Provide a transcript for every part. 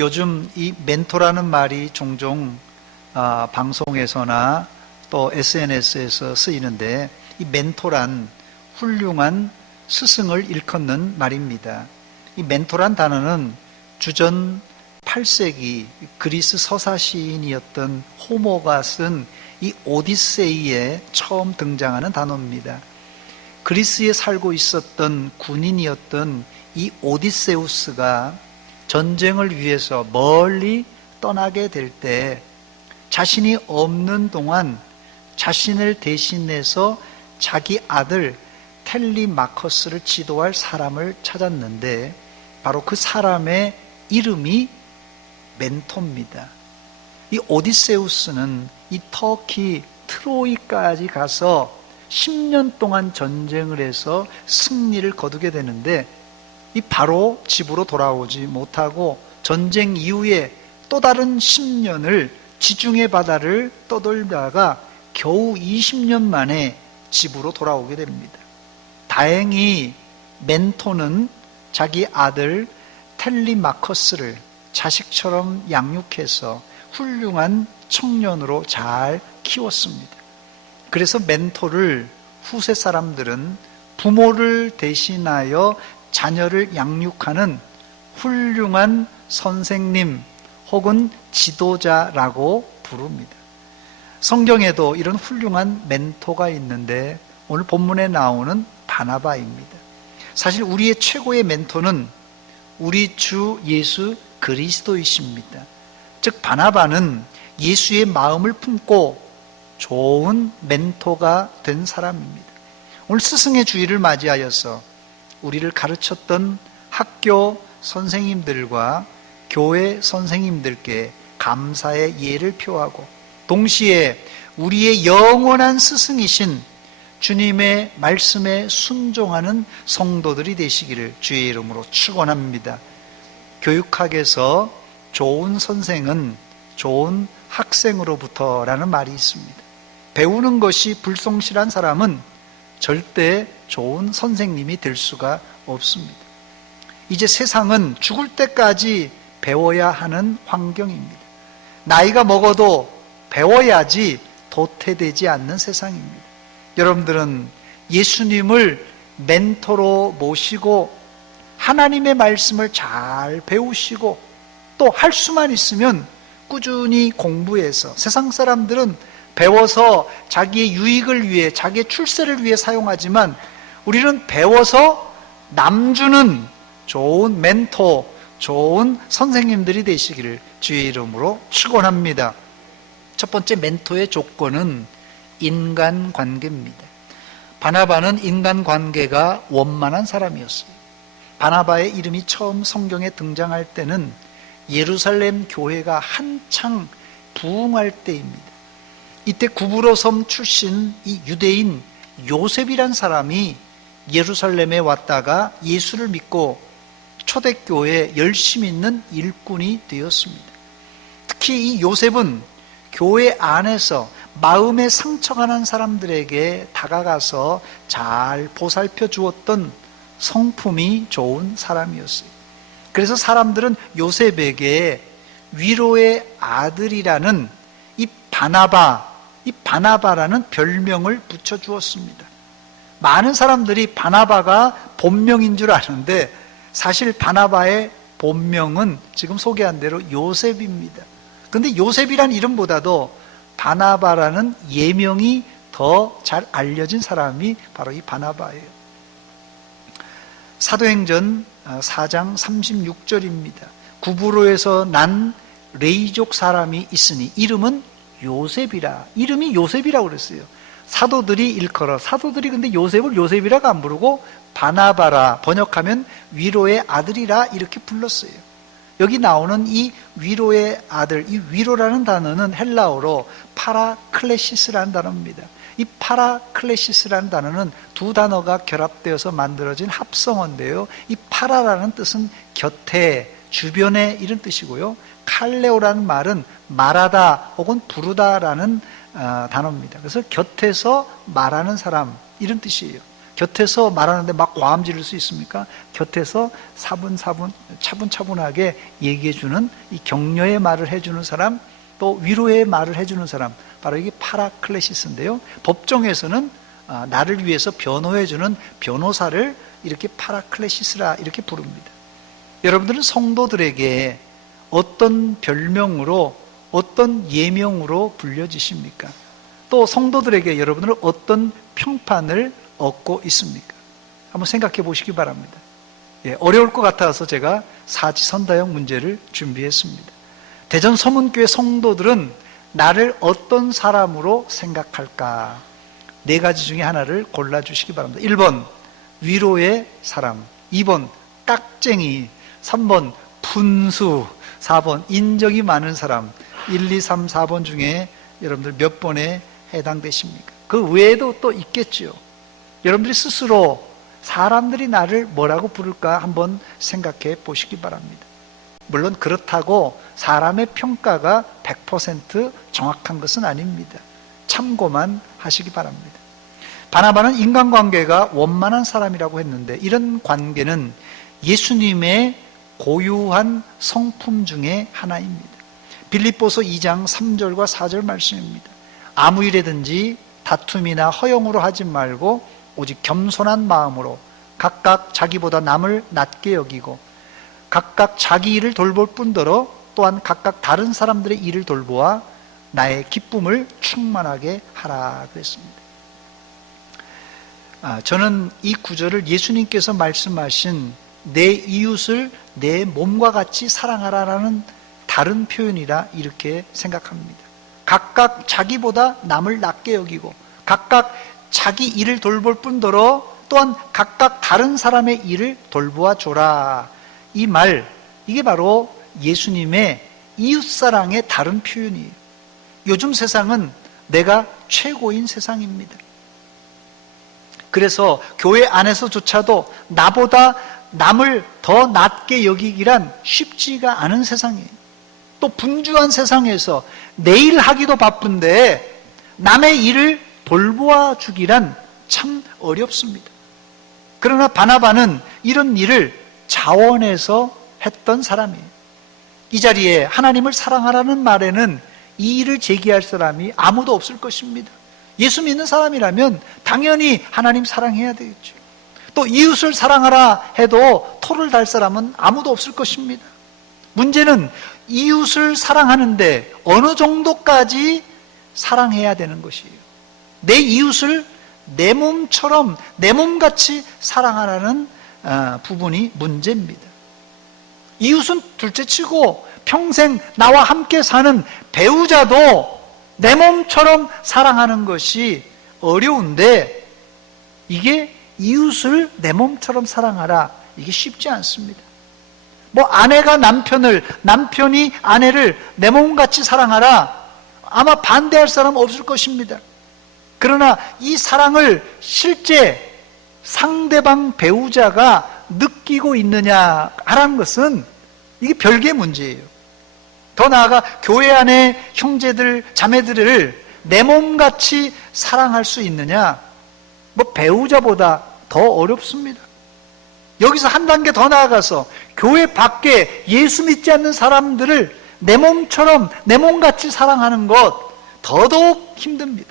요즘 이 멘토라는 말이 종종 방송에서나 또 SNS에서 쓰이는데, 이 멘토란 훌륭한 스승을 일컫는 말입니다. 이 멘토란 단어는 주전 8세기 그리스 서사 시인이었던 호모가 쓴 이 오디세이에 처음 등장하는 단어입니다. 그리스에 살고 있었던 군인이었던 이 오디세우스가 전쟁을 위해서 멀리 떠나게 될 때 자신이 없는 동안 자신을 대신해서 자기 아들 텔리마커스를 지도할 사람을 찾았는데, 바로 그 사람의 이름이 멘토입니다. 이 오디세우스는 이 터키 트로이까지 가서 10년 동안 전쟁을 해서 승리를 거두게 되는데, 이 바로 집으로 돌아오지 못하고 전쟁 이후에 또 다른 10년을 지중해 바다를 떠돌다가 겨우 20년 만에 집으로 돌아오게 됩니다. 다행히 멘토는 자기 아들 텔리마커스를 자식처럼 양육해서 훌륭한 청년으로 잘 키웠습니다. 그래서 멘토를 후세 사람들은 부모를 대신하여 자녀를 양육하는 훌륭한 선생님 혹은 지도자라고 부릅니다. 성경에도 이런 훌륭한 멘토가 있는데, 오늘 본문에 나오는 바나바입니다. 사실 우리의 최고의 멘토는 우리 주 예수 그리스도이십니다. 즉 바나바는 예수의 마음을 품고 좋은 멘토가 된 사람입니다. 오늘 스승의 주일을 맞이하여서 우리를 가르쳤던 학교 선생님들과 교회 선생님들께 감사의 예를 표하고, 동시에 우리의 영원한 스승이신 주님의 말씀에 순종하는 성도들이 되시기를 주의 이름으로 축원합니다. 교육학에서 좋은 선생은 좋은 학생으로부터라는 말이 있습니다. 배우는 것이 불성실한 사람은 절대 좋은 선생님이 될 수가 없습니다. 이제 세상은 죽을 때까지 배워야 하는 환경입니다. 나이가 먹어도 배워야지 도태되지 않는 세상입니다. 여러분들은 예수님을 멘토로 모시고 하나님의 말씀을 잘 배우시고 또 할 수만 있으면 꾸준히 공부해서, 세상 사람들은 배워서 자기의 유익을 위해, 자기의 출세를 위해 사용하지만 우리는 배워서 남주는 좋은 멘토, 좋은 선생님들이 되시기를 주의 이름으로 축원합니다. 첫 번째 멘토의 조건은 인간관계입니다. 바나바는 인간관계가 원만한 사람이었어요. 바나바의 이름이 처음 성경에 등장할 때는 예루살렘 교회가 한창 부흥할 때입니다. 이때 구브로 섬 출신 이 유대인 요셉이란 사람이 예루살렘에 왔다가 예수를 믿고 초대교회에 열심히 있는 일꾼이 되었습니다. 특히 이 요셉은 교회 안에서 마음에 상처가 난 사람들에게 다가가서 잘 보살펴 주었던 성품이 좋은 사람이었어요. 그래서 사람들은 요셉에게 위로의 아들이라는 이 바나바라는 별명을 붙여주었습니다. 많은 사람들이 바나바가 본명인 줄 아는데 사실 바나바의 본명은 지금 소개한 대로 요셉입니다. 그런데 요셉이란 이름보다도 바나바라는 예명이 더 잘 알려진 사람이 바로 이 바나바예요. 사도행전 4장 36절입니다. 구브로에서 난 레이족 사람이 있으니 이름은 요셉이라. 이름이 요셉이라고 그랬어요. 사도들이 일컬어, 사도들이 근데 요셉을 요셉이라고 안 부르고 바나바라, 번역하면 위로의 아들이라 이렇게 불렀어요. 여기 나오는 이 위로의 아들, 이 위로라는 단어는 헬라어로 파라클레시스라는 단어입니다. 이 파라클레시스라는 단어는 두 단어가 결합되어서 만들어진 합성어인데요. 이 파라라는 뜻은 곁에, 주변에 이런 뜻이고요. 칼레오라는 말은 말하다 혹은 부르다라는 단어입니다. 그래서 곁에서 말하는 사람 이런 뜻이에요. 곁에서 말하는데 막 고함 지를 수 있습니까? 곁에서 차분차분하게 얘기해주는 이 격려의 말을 해주는 사람, 또 위로의 말을 해주는 사람, 바로 이게 파라클레시스인데요. 법정에서는 나를 위해서 변호해주는 변호사를 이렇게 파라클레시스라 이렇게 부릅니다. 여러분들은 성도들에게 어떤 별명으로, 어떤 예명으로 불려지십니까? 또 성도들에게 여러분들은 어떤 평판을 얻고 있습니까? 한번 생각해 보시기 바랍니다. 어려울 것 같아서 제가 사지선다형 문제를 준비했습니다. 대전 서문교회 성도들은 나를 어떤 사람으로 생각할까? 4가지 중에 하나를 골라주시기 바랍니다. 1번 위로의 사람, 2번 깍쟁이, 3번 분수, 4번 인적이 많은 사람. 1, 2, 3, 4번 중에 여러분들 몇 번에 해당되십니까? 그 외에도 또 있겠죠. 여러분들이 스스로 사람들이 나를 뭐라고 부를까 한번 생각해 보시기 바랍니다. 물론 그렇다고 사람의 평가가 100% 정확한 것은 아닙니다. 참고만 하시기 바랍니다. 바나바는 인간관계가 원만한 사람이라고 했는데, 이런 관계는 예수님의 고유한 성품 중에 하나입니다. 빌립보서 2장 3절과 4절 말씀입니다. 아무 일에든지 다툼이나 허영으로 하지 말고 오직 겸손한 마음으로 각각 자기보다 남을 낮게 여기고 각각 자기 일을 돌볼 뿐더러 또한 각각 다른 사람들의 일을 돌보아 나의 기쁨을 충만하게 하라 그랬습니다. 저는 이 구절을 예수님께서 말씀하신 내 이웃을 내 몸과 같이 사랑하라라는 다른 표현이라 이렇게 생각합니다. 각각 자기보다 남을 낮게 여기고 각각 자기 일을 돌볼 뿐더러 또한 각각 다른 사람의 일을 돌보아 줘라. 이 말, 이게 바로 예수님의 이웃사랑의 다른 표현이에요. 요즘 세상은 내가 최고인 세상입니다. 그래서 교회 안에서조차도 나보다 남을 더 낮게 여기기란 쉽지가 않은 세상이에요. 또 분주한 세상에서 내 일 하기도 바쁜데 남의 일을 돌보아 주기란 참 어렵습니다. 그러나 바나바는 이런 일을 자원해서 했던 사람이에요. 이 자리에 하나님을 사랑하라는 말에는 이 일을 제기할 사람이 아무도 없을 것입니다. 예수 믿는 사람이라면 당연히 하나님 사랑해야 되겠죠. 또 이웃을 사랑하라 해도 토를 달 사람은 아무도 없을 것입니다. 문제는 이웃을 사랑하는데 어느 정도까지 사랑해야 되는 것이에요. 내 이웃을 내 몸처럼, 내 몸같이 사랑하라는 부분이 문제입니다. 이웃은 둘째치고 평생 나와 함께 사는 배우자도 내 몸처럼 사랑하는 것이 어려운데, 이게 이웃을 내 몸처럼 사랑하라, 이게 쉽지 않습니다. 뭐 아내가 남편을, 남편이 아내를 내 몸같이 사랑하라, 아마 반대할 사람 없을 것입니다. 그러나 이 사랑을 실제 상대방 배우자가 느끼고 있느냐 하라는 것은 이게 별개의 문제예요. 더 나아가 교회 안에 형제들, 자매들을 내 몸같이 사랑할 수 있느냐, 뭐 배우자보다 더 어렵습니다. 여기서 한 단계 더 나아가서 교회 밖에 예수 믿지 않는 사람들을 내 몸처럼, 내 몸같이 사랑하는 것 더더욱 힘듭니다.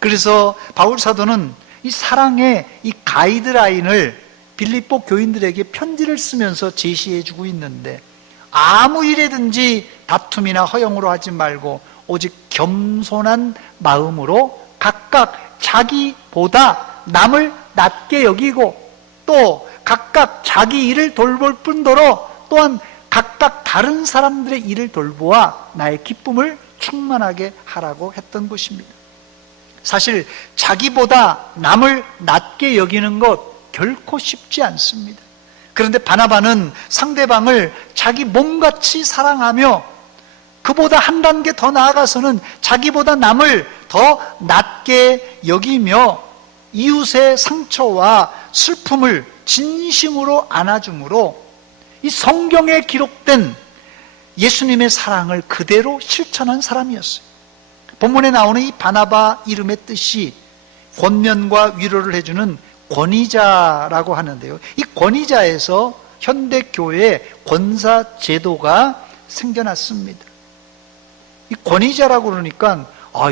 그래서 바울 사도는 이 사랑의 이 가이드라인을 빌립보 교인들에게 편지를 쓰면서 제시해주고 있는데, 아무 일에든지 다툼이나 허영으로 하지 말고 오직 겸손한 마음으로 각각 자기보다 남을 낮게 여기고 또 각각 자기 일을 돌볼 뿐더러 또한 각각 다른 사람들의 일을 돌보아 나의 기쁨을 충만하게 하라고 했던 것입니다. 사실 자기보다 남을 낮게 여기는 것 결코 쉽지 않습니다. 그런데 바나바는 상대방을 자기 몸같이 사랑하며 그보다 한 단계 더 나아가서는 자기보다 남을 더 낮게 여기며 이웃의 상처와 슬픔을 진심으로 안아줌으로 이 성경에 기록된 예수님의 사랑을 그대로 실천한 사람이었어요. 본문에 나오는 이 바나바 이름의 뜻이 권면과 위로를 해주는 권위자라고 하는데요. 이 권위자에서 현대교회의 권사제도가 생겨났습니다. 이 권위자라고 그러니까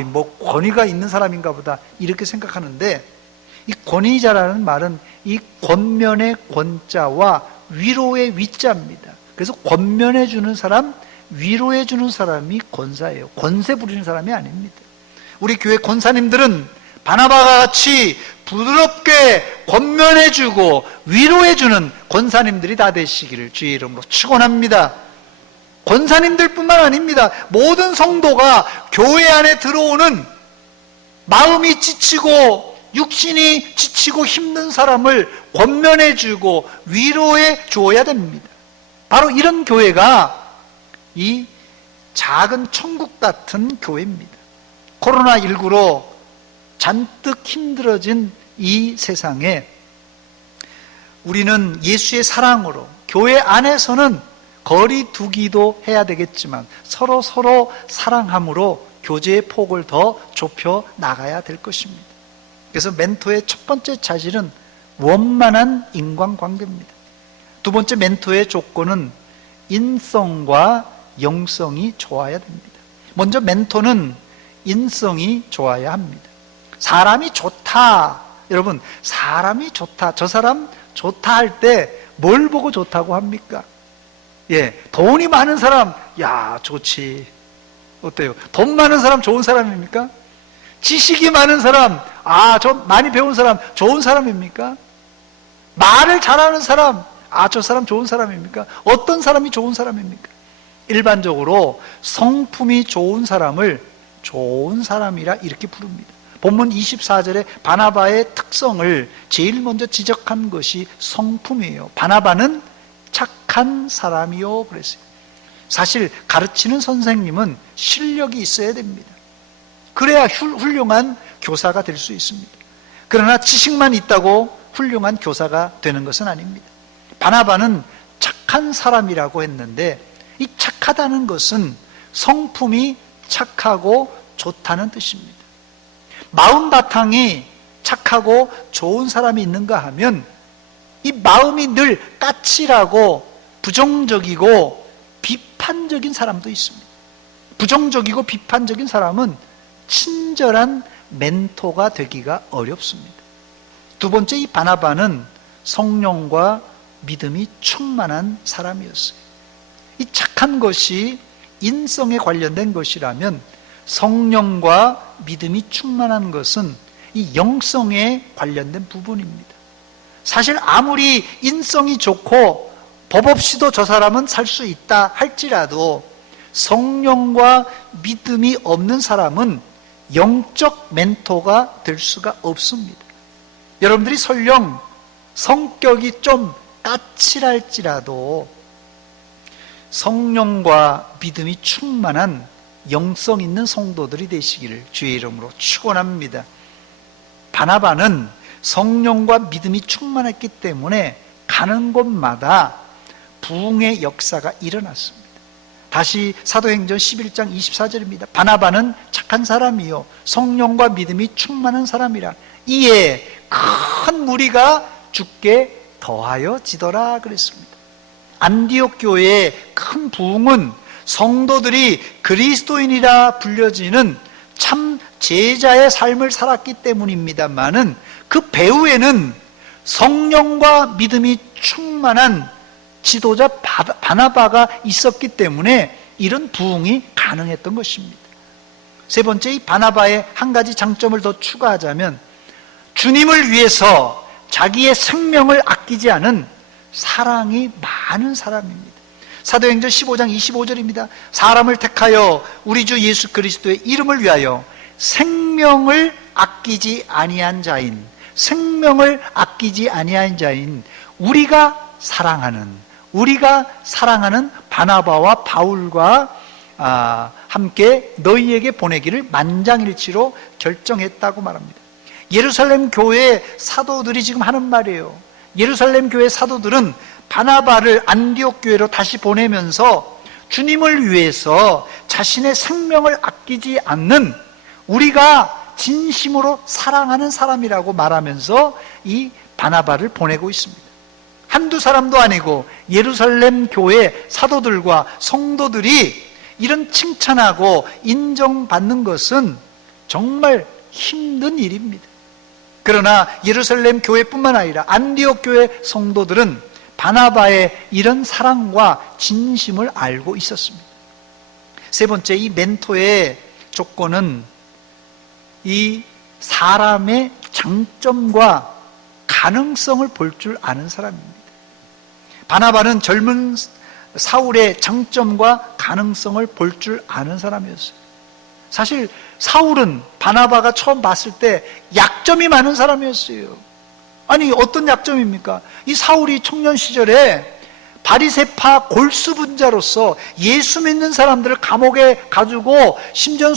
뭐 권위가 있는 사람인가 보다 이렇게 생각하는데, 이 권위자라는 말은 이 권면의 권자와 위로의 위자입니다. 그래서 권면해 주는 사람, 위로해 주는 사람이 권사예요. 권세 부리는 사람이 아닙니다. 우리 교회 권사님들은 바나바와 같이 부드럽게 권면해 주고 위로해 주는 권사님들이 다 되시기를 주의 이름으로 축원합니다. 권사님들 뿐만 아닙니다. 모든 성도가 교회 안에 들어오는 마음이 지치고 육신이 지치고 힘든 사람을 권면해 주고 위로해 주어야 됩니다. 바로 이런 교회가 이 작은 천국 같은 교회입니다. 코로나19로 잔뜩 힘들어진 이 세상에 우리는 예수의 사랑으로 교회 안에서는 거리 두기도 해야 되겠지만 서로 사랑함으로 교제의 폭을 더 좁혀 나가야 될 것입니다. 그래서 멘토의 첫 번째 자질은 원만한 인간관계입니다. 두 번째 멘토의 조건은 인성과 영성이 좋아야 됩니다. 먼저 멘토는 인성이 좋아야 합니다. 사람이 좋다. 여러분, 사람이 좋다. 저 사람 좋다 할 때 뭘 보고 좋다고 합니까? 돈이 많은 사람, 좋지. 어때요? 돈 많은 사람 좋은 사람입니까? 지식이 많은 사람, 저 많이 배운 사람 좋은 사람입니까? 말을 잘하는 사람, 저 사람 좋은 사람입니까? 어떤 사람이 좋은 사람입니까? 일반적으로 성품이 좋은 사람을 좋은 사람이라 이렇게 부릅니다. 본문 24절에 바나바의 특성을 제일 먼저 지적한 것이 성품이에요. 바나바는 착한 사람이요 그랬어요. 사실 가르치는 선생님은 실력이 있어야 됩니다. 그래야 훌륭한 교사가 될 수 있습니다. 그러나 지식만 있다고 훌륭한 교사가 되는 것은 아닙니다. 바나바는 착한 사람이라고 했는데, 이 착하다는 것은 성품이 착하고 좋다는 뜻입니다. 마음 바탕이 착하고 좋은 사람이 있는가 하면 이 마음이 늘 까칠하고 부정적이고 비판적인 사람도 있습니다. 부정적이고 비판적인 사람은 친절한 멘토가 되기가 어렵습니다. 두 번째, 이 바나바는 성령과 믿음이 충만한 사람이었어요. 이 착한 것이 인성에 관련된 것이라면 성령과 믿음이 충만한 것은 이 영성에 관련된 부분입니다. 사실 아무리 인성이 좋고 법 없이도 저 사람은 살 수 있다 할지라도 성령과 믿음이 없는 사람은 영적 멘토가 될 수가 없습니다. 여러분들이 설령 성격이 좀 까칠할지라도 성령과 믿음이 충만한 영성 있는 성도들이 되시기를 주의 이름으로 축원합니다. 바나바는 성령과 믿음이 충만했기 때문에 가는 곳마다 부흥의 역사가 일어났습니다. 다시 사도행전 11장 24절입니다. 바나바는 착한 사람이요 성령과 믿음이 충만한 사람이라 이에 큰 무리가 주께 더하여 지더라 그랬습니다. 안디옥 교회의 큰 부흥은 성도들이 그리스도인이라 불려지는 참 제자의 삶을 살았기 때문입니다만은 그 배후에는 성령과 믿음이 충만한 지도자 바나바가 있었기 때문에 이런 부흥이 가능했던 것입니다. 세 번째, 이 바나바의 한 가지 장점을 더 추가하자면 주님을 위해서 자기의 생명을 아끼지 않은 사랑이 많은 사람입니다. 사도행전 15장 25절입니다. 사람을 택하여 우리 주 예수 그리스도의 이름을 위하여 생명을 아끼지 아니한 자인 우리가 사랑하는 바나바와 바울과 함께 너희에게 보내기를 만장일치로 결정했다고 말합니다. 예루살렘 교회 사도들이 지금 하는 말이에요. 예루살렘 교회 사도들은 바나바를 안디옥 교회로 다시 보내면서 주님을 위해서 자신의 생명을 아끼지 않는 우리가 진심으로 사랑하는 사람이라고 말하면서 이 바나바를 보내고 있습니다. 한두 사람도 아니고 예루살렘 교회 사도들과 성도들이 이런 칭찬하고 인정받는 것은 정말 힘든 일입니다. 그러나 예루살렘 교회뿐만 아니라 안디옥 교회 성도들은 바나바의 이런 사랑과 진심을 알고 있었습니다. 세 번째, 이 멘토의 조건은 이 사람의 장점과 가능성을 볼 줄 아는 사람입니다. 바나바는 젊은 사울의 장점과 가능성을 볼 줄 아는 사람이었어요. 사실 사울은 바나바가 처음 봤을 때 약점이 많은 사람이었어요. 아니, 어떤 약점입니까? 이 사울이 청년 시절에 바리새파 골수분자로서 예수 믿는 사람들을 감옥에 가두고 심지어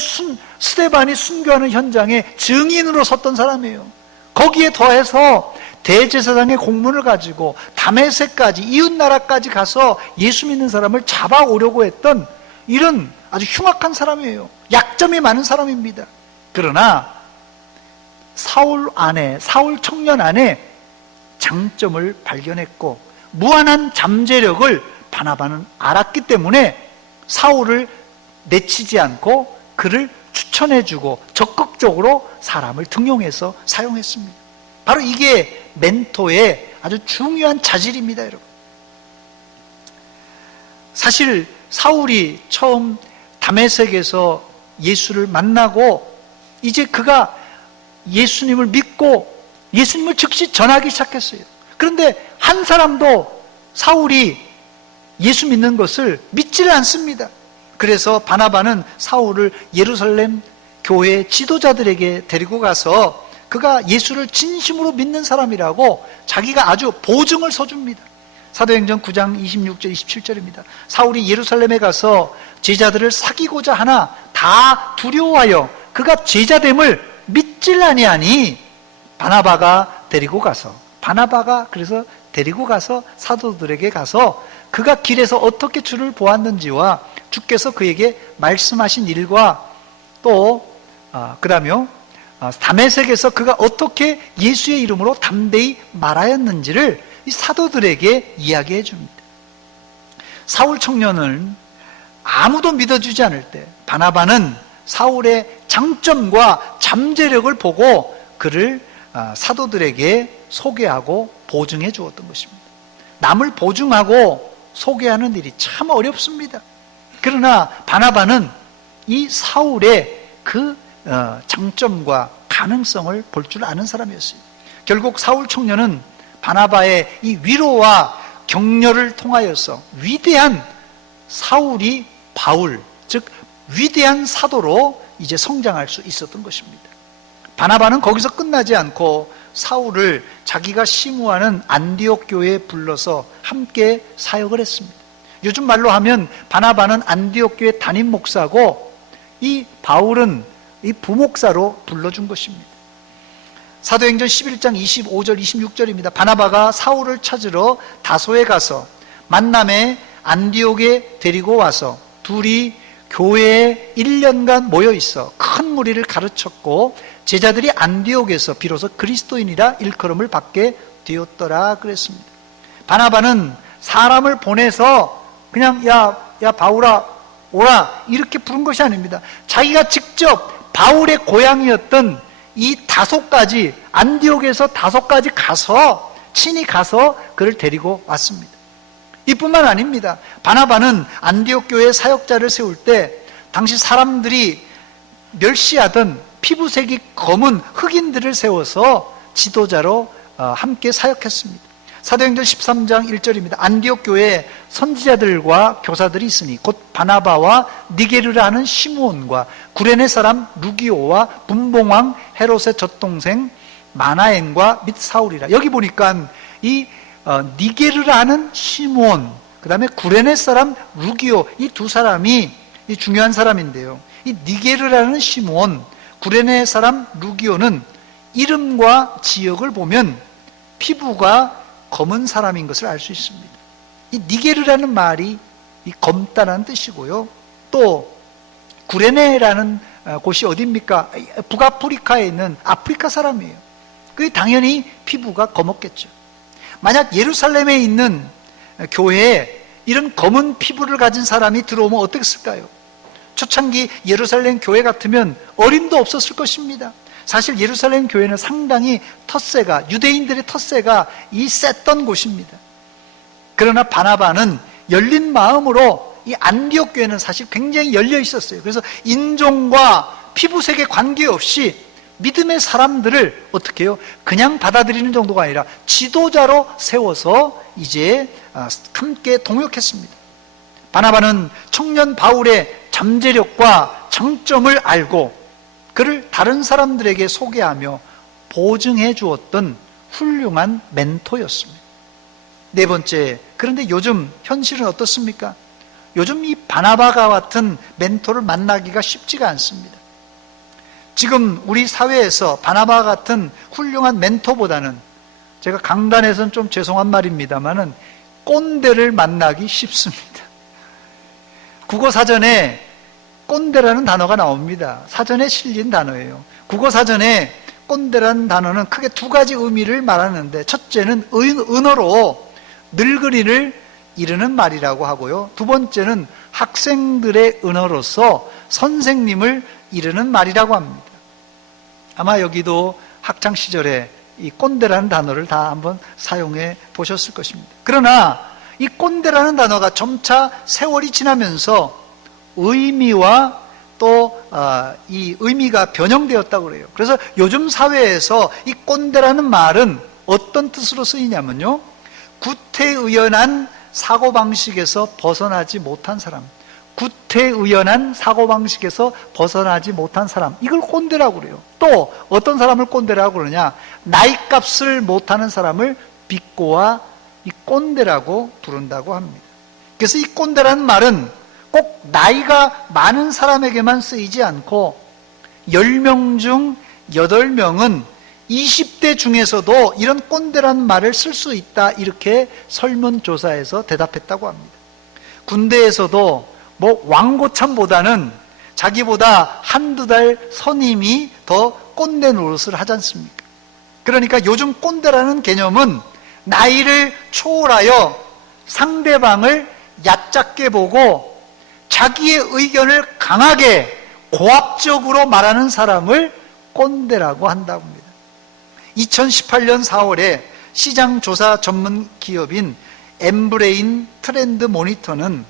스데반이 순교하는 현장에 증인으로 섰던 사람이에요. 거기에 더해서 대제사장의 공문을 가지고 다메섹까지, 이웃나라까지 가서 예수 믿는 사람을 잡아오려고 했던 이런 아주 흉악한 사람이에요. 약점이 많은 사람입니다. 그러나 사울 청년 안에 장점을 발견했고 무한한 잠재력을 바나바는 알았기 때문에 사울을 내치지 않고 그를 추천해주고 적극적으로 사람을 등용해서 사용했습니다. 바로 이게 멘토의 아주 중요한 자질입니다, 여러분. 사실 사울이 처음 다메섹에서 예수를 만나고 이제 그가 예수님을 믿고 예수님을 즉시 전하기 시작했어요. 그런데 한 사람도 사울이 예수 믿는 것을 믿지를 않습니다. 그래서 바나바는 사울을 예루살렘 교회 지도자들에게 데리고 가서 그가 예수를 진심으로 믿는 사람이라고 자기가 아주 보증을 서줍니다. 사도행전 9장 26절 27절입니다. 사울이 예루살렘에 가서 제자들을 사귀고자 하나 다 두려워하여 그가 제자됨을 믿질 아니하니 바나바가 그래서 데리고 가서 사도들에게 가서 그가 길에서 어떻게 주를 보았는지와 주께서 그에게 말씀하신 일과 또 그다음에 다메섹에서 그가 어떻게 예수의 이름으로 담대히 말하였는지를 이 사도들에게 이야기해 줍니다. 사울 청년을 아무도 믿어주지 않을 때 바나바는 사울의 장점과 잠재력을 보고 그를 사도들에게 소개하고 보증해 주었던 것입니다. 남을 보증하고 소개하는 일이 참 어렵습니다. 그러나 바나바는 이 사울의 그 장점과 가능성을 볼 줄 아는 사람이었어요. 결국 사울 청년은 바나바의 이 위로와 격려를 통하여서 위대한 사울이 바울, 즉 위대한 사도로 이제 성장할 수 있었던 것입니다. 바나바는 거기서 끝나지 않고 사울을 자기가 심우하는 안디옥 교회에 불러서 함께 사역을 했습니다. 요즘 말로 하면 바나바는 안디옥 교회 담임 목사고 이 바울은 이 부목사로 불러준 것입니다. 사도행전 11장 25절 26절입니다. 바나바가 사울을 찾으러 다소에 가서 만남에 안디옥에 데리고 와서 둘이 교회에 1년간 모여 있어 큰 무리를 가르쳤고 제자들이 안디옥에서 비로소 그리스도인이라 일컬음을 받게 되었더라 그랬습니다. 바나바는 사람을 보내서 그냥 야 바울아 오라 이렇게 부른 것이 아닙니다. 자기가 직접 바울의 고향이었던 이 다소까지, 안디옥에서 다소까지 가서 친히 가서 그를 데리고 왔습니다. 이뿐만 아닙니다. 바나바는 안디옥 교회 사역자를 세울 때 당시 사람들이 멸시하던 피부색이 검은 흑인들을 세워서 지도자로 함께 사역했습니다. 사도행전 13장 1절입니다. 안디옥 교회에 선지자들과 교사들이 있으니 곧 바나바와 니게르라 하는 시므온과 구레네 사람 루기오와 분봉왕 헤롯의 젖동생 마나엔과 및 사울이라. 여기 보니까 이 니게르라 하는 시므온, 그 다음에 구레네 사람 루기오, 이 두 사람이 이 중요한 사람인데요. 이 니게르라는 시므온, 구레네 사람 루기오는 이름과 지역을 보면 피부가 검은 사람인 것을 알 수 있습니다. 이 니게르라는 말이 이 검다라는 뜻이고요. 또 구레네라는 곳이 어디입니까? 북아프리카에 있는 아프리카 사람이에요. 그 당연히 피부가 검었겠죠. 만약 예루살렘에 있는 교회에 이런 검은 피부를 가진 사람이 들어오면 어땠을까요? 초창기 예루살렘 교회 같으면 어림도 없었을 것입니다. 사실 예루살렘 교회는 상당히 텃세가, 유대인들의 텃세가 셌던 곳입니다. 그러나 바나바는 열린 마음으로 이 안디옥 교회는 사실 굉장히 열려 있었어요. 그래서 인종과 피부색에 관계없이 믿음의 사람들을 어떻게 해요? 그냥 받아들이는 정도가 아니라 지도자로 세워서 이제 함께 동역했습니다. 바나바는 청년 바울의 잠재력과 장점을 알고 그를 다른 사람들에게 소개하며 보증해 주었던 훌륭한 멘토였습니다. 네 번째, 그런데 요즘 현실은 어떻습니까? 요즘 이 바나바가 같은 멘토를 만나기가 쉽지가 않습니다. 지금 우리 사회에서 바나바 같은 훌륭한 멘토보다는, 제가 강단에서는 좀 죄송한 말입니다만은 꼰대를 만나기 쉽습니다. 국어사전에 꼰대라는 단어가 나옵니다. 사전에 실린 단어예요. 국어사전에 꼰대라는 단어는 크게 두 가지 의미를 말하는데, 첫째는 은어로 늙은이를 이르는 말이라고 하고요. 두 번째는 학생들의 은어로서 선생님을 이르는 말이라고 합니다. 아마 여기도 학창시절에 이 꼰대라는 단어를 다 한번 사용해 보셨을 것입니다. 그러나 이 꼰대라는 단어가 점차 세월이 지나면서 의미와 또 이 의미가 변형되었다고 그래요. 그래서 요즘 사회에서 이 꼰대라는 말은 어떤 뜻으로 쓰이냐면요, 구태의연한 사고방식에서 벗어나지 못한 사람, 구태의연한 사고방식에서 벗어나지 못한 사람, 이걸 꼰대라고 그래요. 또 어떤 사람을 꼰대라고 그러냐, 나이값을 못하는 사람을 비꼬아 이 꼰대라고 부른다고 합니다. 그래서 이 꼰대라는 말은 꼭 나이가 많은 사람에게만 쓰이지 않고 10명 중 8명은 20대 중에서도 이런 꼰대라는 말을 쓸 수 있다, 이렇게 설문조사에서 대답했다고 합니다. 군대에서도 뭐 왕고참보다는 자기보다 한두 달 선임이 더 꼰대 노릇을 하지 않습니까? 그러니까 요즘 꼰대라는 개념은 나이를 초월하여 상대방을 얕잡게 보고 자기의 의견을 강하게 고압적으로 말하는 사람을 꼰대라고 한다고 합니다. 2018년 4월에 시장조사 전문 기업인 엠브레인 트렌드 모니터는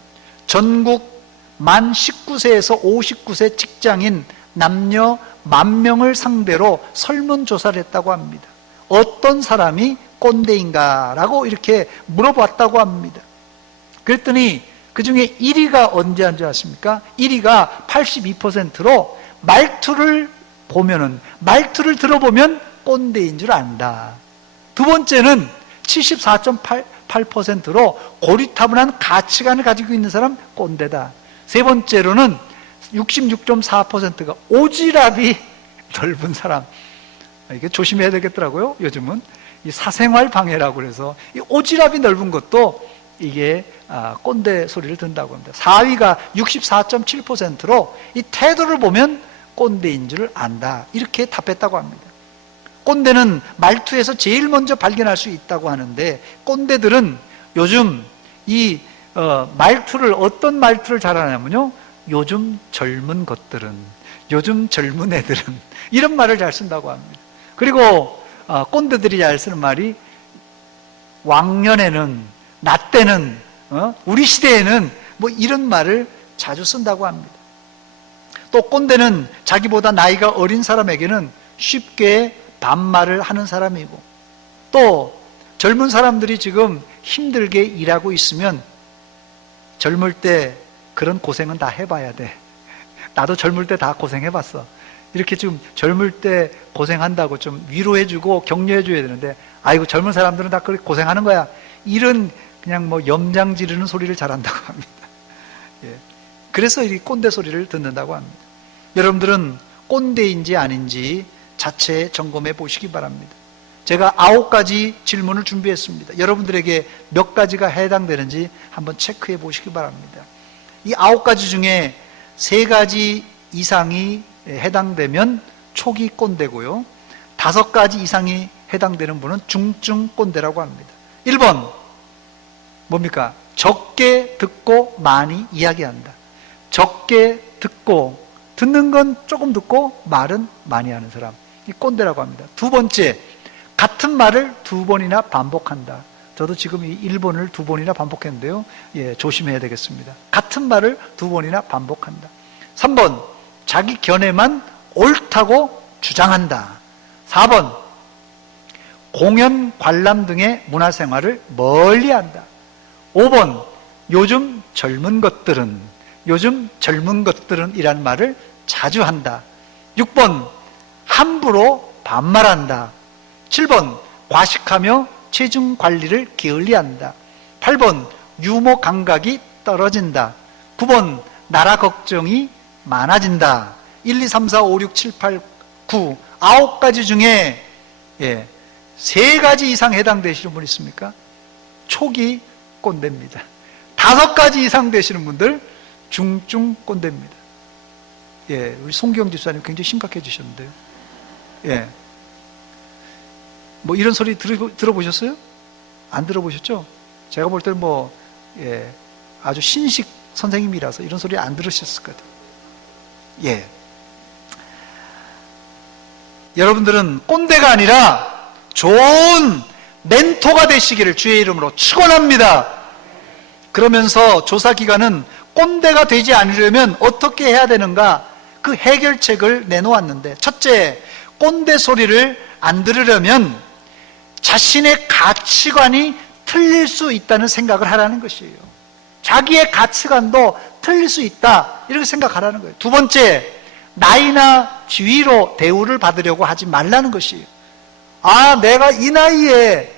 전국 만 19세에서 59세 직장인 남녀 10,000명을 상대로 설문조사를 했다고 합니다. 어떤 사람이 꼰대인가라고 이렇게 물어봤다고 합니다. 그랬더니 그 중에 1위가 언제 한 줄 아십니까? 1위가 82%로 말투를 들어보면 꼰대인 줄 안다. 두 번째는 74.8%로 고리타분한 가치관을 가지고 있는 사람 꼰대다. 세 번째로는 66.4%가 오지랖이 넓은 사람. 이게 조심해야 되겠더라고요. 요즘은 이 사생활 방해라고 그래서 이 오지랖이 넓은 것도 이게 꼰대 소리를 듣는다고 합니다. 4위가 64.7%로 이 태도를 보면 꼰대인 줄 안다, 이렇게 답했다고 합니다. 꼰대는 말투에서 제일 먼저 발견할 수 있다고 하는데, 꼰대들은 요즘 이 말투를, 어떤 말투를 잘하냐면요, 요즘 젊은 것들은, 요즘 젊은 애들은 이런 말을 잘 쓴다고 합니다. 그리고 꼰대들이 잘 쓰는 말이 왕년에는, 나 때는, 우리 시대에는 뭐 이런 말을 자주 쓴다고 합니다. 또 꼰대는 자기보다 나이가 어린 사람에게는 쉽게 반말을 하는 사람이고, 또 젊은 사람들이 지금 힘들게 일하고 있으면 젊을 때 그런 고생은 다 해봐야 돼. 나도 젊을 때 다 고생해봤어. 이렇게 지금 젊을 때 고생한다고 좀 위로해주고 격려해줘야 되는데, 아이고 젊은 사람들은 다 그렇게 고생하는 거야, 이런 그냥 뭐 염장 지르는 소리를 잘한다고 합니다. 예. 그래서 이 꼰대 소리를 듣는다고 합니다. 여러분들은 꼰대인지 아닌지 자체 점검해 보시기 바랍니다. 제가 9가지 질문을 준비했습니다. 여러분들에게 몇 가지가 해당되는지 한번 체크해 보시기 바랍니다. 이 9가지 중에 3가지 이상이 해당되면 초기 꼰대고요, 5가지 이상이 해당되는 분은 중증 꼰대라고 합니다. 1번 뭡니까? 적게 듣고 많이 이야기한다. 적게 듣고, 듣는 건 조금 듣고 말은 많이 하는 사람, 이 꼰대라고 합니다. 두 번째, 같은 말을 두 번이나 반복한다. 저도 지금 이 1번을 두 번이나 반복했는데요, 조심해야 되겠습니다. 같은 말을 두 번이나 반복한다. 3번, 자기 견해만 옳다고 주장한다. 4번, 공연, 관람 등의 문화생활을 멀리한다. 5번, 요즘 젊은 것들은 이란 말을 자주 한다. 6번, 함부로 반말한다. 7번, 과식하며 체중 관리를 게을리한다. 8번, 유머 감각이 떨어진다. 9번, 나라 걱정이 많아진다. 1, 2, 3, 4, 5, 6, 7, 8, 9, 9가지 중에 3가지 이상 해당되시는 분 있습니까? 초기 꼰대입니다. 5가지 이상 되시는 분들 중증 꼰대입니다. 우리 송기영 집사님 굉장히 심각해지셨는데요. 뭐 이런 소리 들어보셨어요? 안 들어보셨죠? 제가 볼 때는 아주 신식 선생님이라서 이런 소리 안 들으셨을 것 같아요. 여러분들은 꼰대가 아니라 좋은 멘토가 되시기를 주의 이름으로 축원합니다. 그러면서 조사기관은 꼰대가 되지 않으려면 어떻게 해야 되는가, 그 해결책을 내놓았는데, 첫째, 꼰대 소리를 안 들으려면 자신의 가치관이 틀릴 수 있다는 생각을 하라는 것이에요. 자기의 가치관도 틀릴 수 있다, 이렇게 생각하라는 거예요. 두 번째, 나이나 지위로 대우를 받으려고 하지 말라는 것이에요. 내가 이 나이에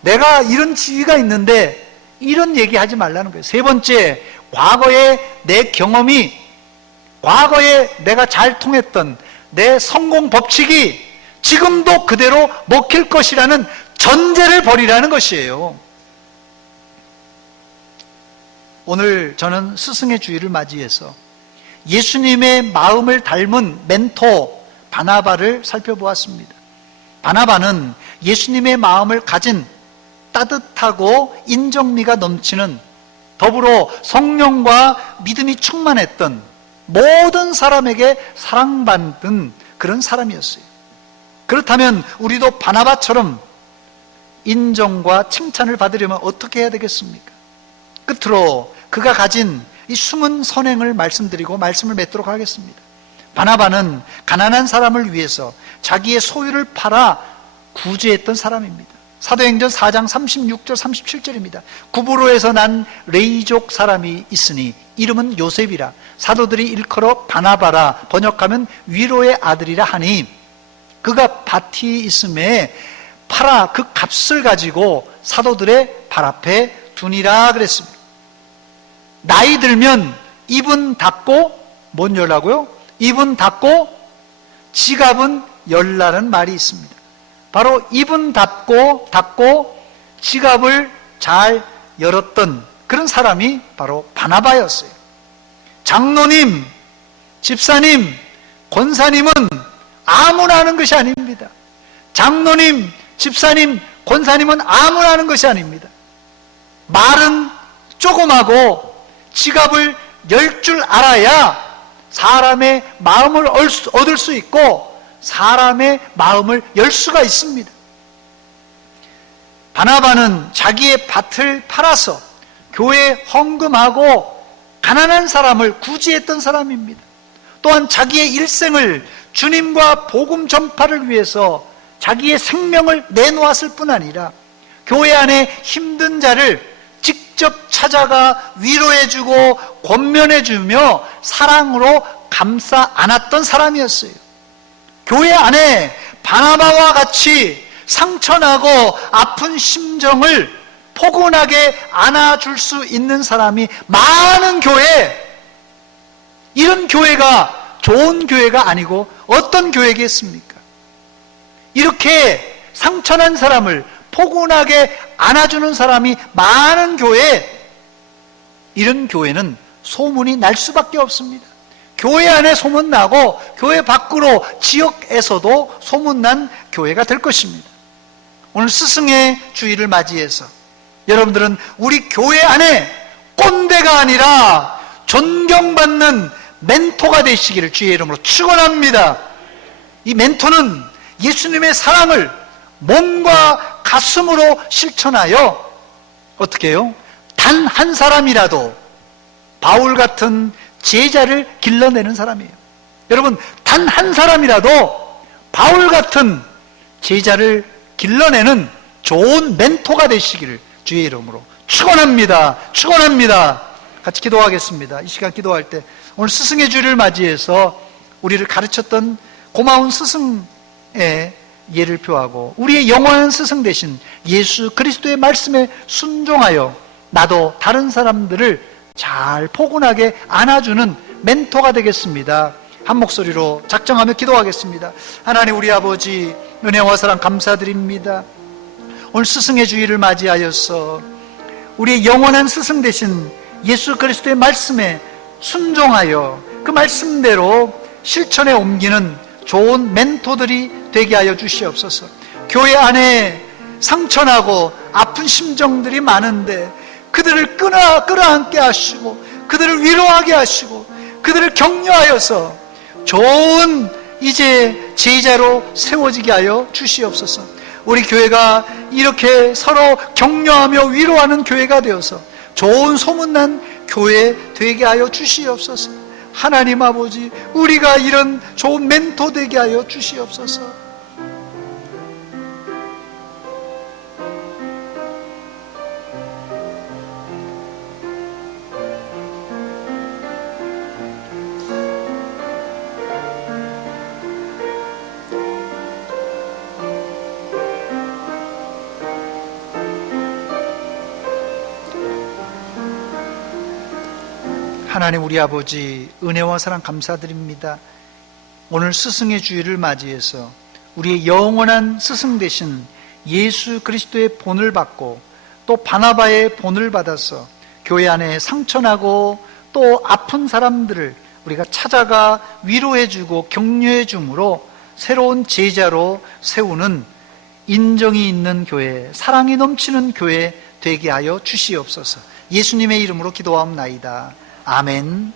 내가 이런 지위가 있는데, 이런 얘기하지 말라는 거예요. 세 번째, 과거의 내 경험이, 과거에 내가 잘 통했던 내 성공 법칙이 지금도 그대로 먹힐 것이라는 전제를 버리라는 것이에요. 오늘 저는 스승의 주일을 맞이해서 예수님의 마음을 닮은 멘토 바나바를 살펴보았습니다. 바나바는 예수님의 마음을 가진 따뜻하고 인정미가 넘치는, 더불어 성령과 믿음이 충만했던, 모든 사람에게 사랑받는 그런 사람이었어요. 그렇다면 우리도 바나바처럼 인정과 칭찬을 받으려면 어떻게 해야 되겠습니까? 끝으로 그가 가진 이 숨은 선행을 말씀드리고 말씀을 맺도록 하겠습니다. 바나바는 가난한 사람을 위해서 자기의 소유를 팔아 구제했던 사람입니다. 사도행전 4장 36절 37절입니다. 구브로에서 난 레이족 사람이 있으니 이름은 요셉이라, 사도들이 일컬어 바나바라, 번역하면 위로의 아들이라 하니, 그가 밭이 있음에 팔아 그 값을 가지고 사도들의 발 앞에 두니라 그랬습니다. 나이 들면 입은 닫고, 뭔 열라고요? 입은 닫고 지갑은 열라는 말이 있습니다. 바로 입은 닫고 지갑을 잘 열었던 그런 사람이 바로 바나바였어요. 장로님, 집사님, 권사님은 아무나 하는 것이 아닙니다. 장로님, 집사님, 권사님은 아무나 하는 것이 아닙니다. 말은 조금 하고 지갑을 열 줄 알아야 사람의 마음을 얻을 수 있고 사람의 마음을 열 수가 있습니다. 바나바는 자기의 밭을 팔아서 교회에 헌금하고 가난한 사람을 구제했던 사람입니다. 또한 자기의 일생을 주님과 복음 전파를 위해서 자기의 생명을 내놓았을 뿐 아니라 교회 안에 힘든 자를 직접 찾아가 위로해주고 권면해주며 사랑으로 감싸 안았던 사람이었어요. 교회 안에 바나바와 같이 상처나고 아픈 심정을 포근하게 안아줄 수 있는 사람이 많은 교회, 이런 교회가 좋은 교회가 아니고 어떤 교회겠습니까? 이렇게 상처난 사람을 포근하게 안아주는 사람이 많은 교회, 이런 교회는 소문이 날 수밖에 없습니다. 교회 안에 소문나고 교회 밖으로 지역에서도 소문난 교회가 될 것입니다. 오늘 스승의 주일을 맞이해서 여러분들은 우리 교회 안에 꼰대가 아니라 존경받는 멘토가 되시기를 주의 이름으로 축원합니다. 이 멘토는 예수님의 사랑을 몸과 가슴으로 실천하여 어떻게 해요? 단 한 사람이라도 바울 같은 제자를 길러내는 사람이에요. 여러분, 단 한 사람이라도 바울 같은 제자를 길러내는 좋은 멘토가 되시기를 주의 이름으로 축원합니다. 축원합니다. 같이 기도하겠습니다. 이 시간 기도할 때 오늘 스승의 주일을 맞이해서 우리를 가르쳤던 고마운 스승의 예를 표하고 우리의 영원한 스승 되신 예수 그리스도의 말씀에 순종하여 나도 다른 사람들을 잘 포근하게 안아주는 멘토가 되겠습니다. 한 목소리로 작정하며 기도하겠습니다. 하나님 우리 아버지 은혜와 사랑 감사드립니다. 오늘 스승의 주일을 맞이하여서 우리의 영원한 스승 되신 예수 그리스도의 말씀에 순종하여 그 말씀대로 실천에 옮기는 좋은 멘토들이 되게 하여 주시옵소서. 교회 안에 상처나고 아픈 심정들이 많은데 그들을 끌어안게 하시고 그들을 위로하게 하시고 그들을 격려하여서 좋은 이제 제자로 세워지게 하여 주시옵소서. 우리 교회가 이렇게 서로 격려하며 위로하는 교회가 되어서 좋은 소문난 교회 되게 하여 주시옵소서. 하나님 아버지, 우리가 이런 좋은 멘토 되게 하여 주시옵소서. 하나님 우리 아버지 은혜와 사랑 감사드립니다. 오늘 스승의 주일을 맞이해서 우리의 영원한 스승 되신 예수 그리스도의 본을 받고 또 바나바의 본을 받아서 교회 안에 상처나고 또 아픈 사람들을 우리가 찾아가 위로해주고 격려해줌으로 새로운 제자로 세우는 인정이 있는 교회, 사랑이 넘치는 교회 되게 하여 주시옵소서. 예수님의 이름으로 기도하옵나이다. 아멘.